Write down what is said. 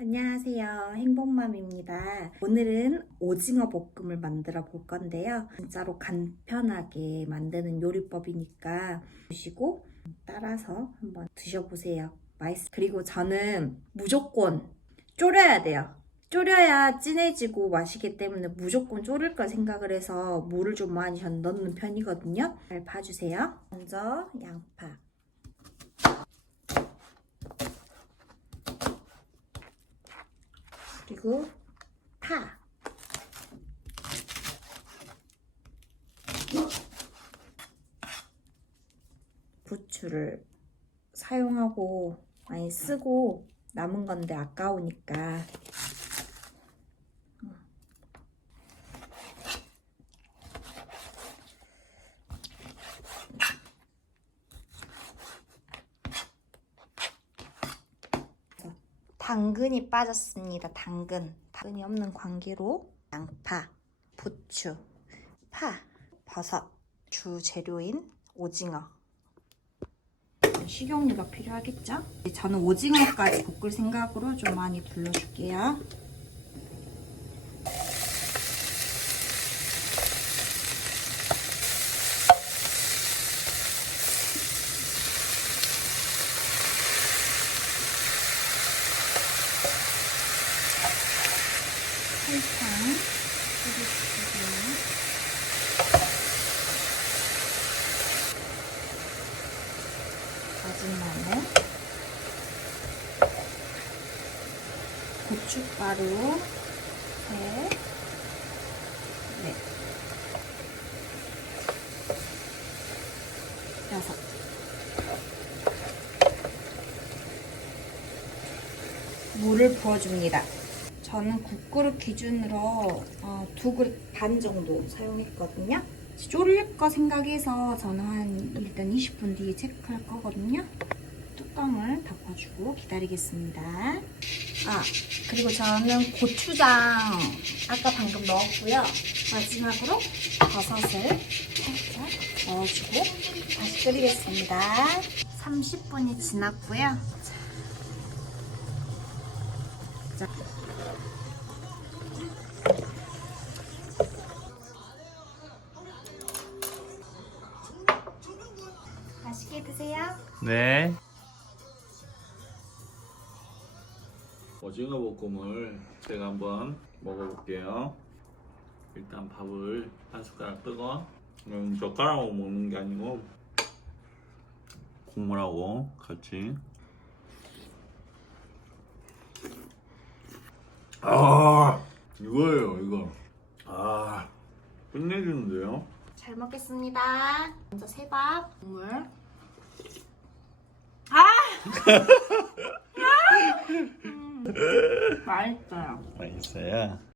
안녕하세요. 행복맘입니다. 오늘은 오징어 볶음을 만들어 볼 건데요. 진짜로 간편하게 만드는 요리법이니까 보시고 따라서 한번 드셔보세요. 맛있. 그리고 저는 무조건 졸여야 돼요. 졸여야 진해지고 맛있기 때문에 무조건 졸일 걸 생각을 해서 물을 좀 많이 전 넣는 편이거든요. 잘 봐주세요. 먼저 양파. 그리고 파. 부추를 사용하고 많이 쓰고 남은 건데 아까우니까 당근이 빠졌습니다. 당근. 당근이 없는 관계로 양파, 부추, 파, 버섯, 주 재료인 오징어. 식용유가 필요하겠죠? 저는 오징어까지 볶을 생각으로 좀 많이 둘러줄게요. 설탕 뿌려주고요. 다진 마늘, 고춧가루, 셋, 넷, 여섯. 물을 부어줍니다. 저는 국그릇 기준으로 어, 두 그릇 반 정도 사용했거든요. 졸릴 거 생각해서 저는 한 일단 20분 뒤에 체크할 거거든요. 뚜껑을 덮어주고 기다리겠습니다. 아, 그리고 저는 고추장 아까 방금 넣었고요. 마지막으로 버섯을 살짝 넣어주고 다시 끓이겠습니다. 30분이 지났고요. 자, 맛있게 드세요. 네. 오징어 볶음을 제가 한번 먹어볼게요. 일단 밥을 한 숟가락 뜨거. 음, 젓가락으로 먹는 게 아니고 국물하고 같이. 아 이거예요 이거. 아 끝내주는데요. 잘 먹겠습니다. 먼저 새밥 국물. 아! 음, 맛있어요. 맛있어요.